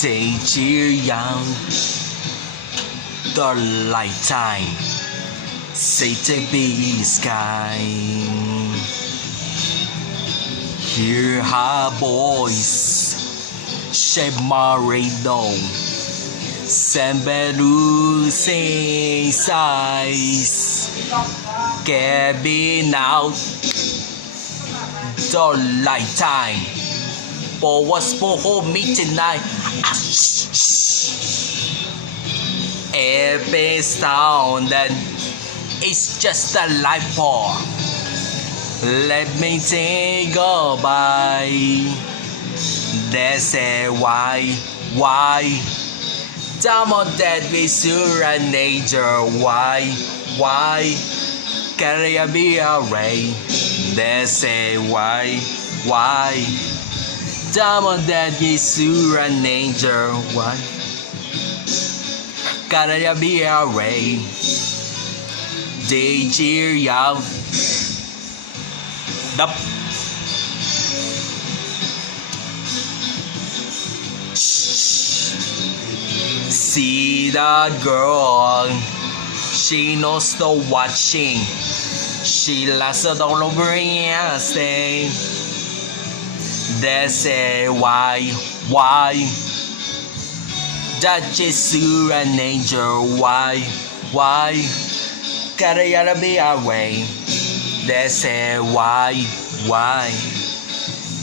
They cheer young the lifetime, say to be sky. Hear her voice, shape my radio, Semberu say size, cabin out the lifetime. For what's for home me tonight? Every sound that it's just a life for. Let me take a bite. They say why? Diamond that we nature. Why? Can I be a ray? They say why? Diamond that we nature. Why? Can I be a ray? They cheer you. Đập See that girl, she knows the watching. She likes it all over and say, they say why? That is an angel. Why? Gotta be away. They say why?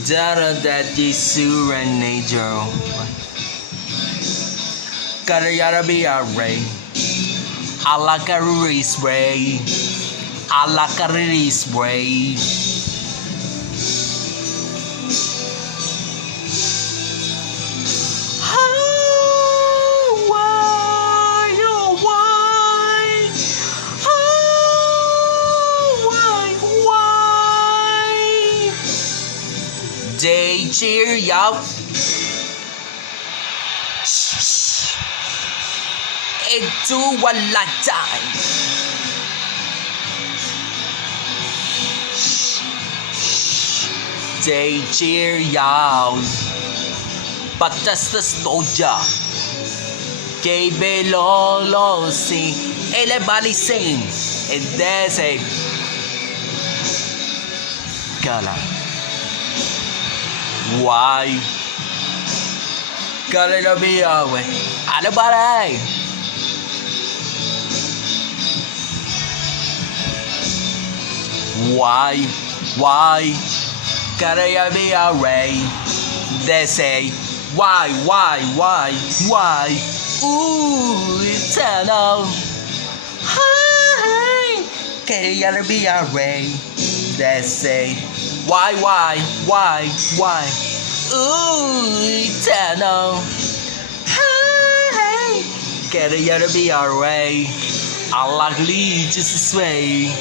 That is an angel. Gotta be a ray. I like a spray. I like a spray. They cheer you. Into a lifetime. They cheer you. But that's the soldier. Que bello sing. Everybody sing. And they say, Kala. Why? Gotta be away. Anybody? Why? Gotta be away. They say, why? Ooh, eternal. Hi, gotta be away. They say, why? Ooh, eternal. Hey, gotta be away. I like lead just this way.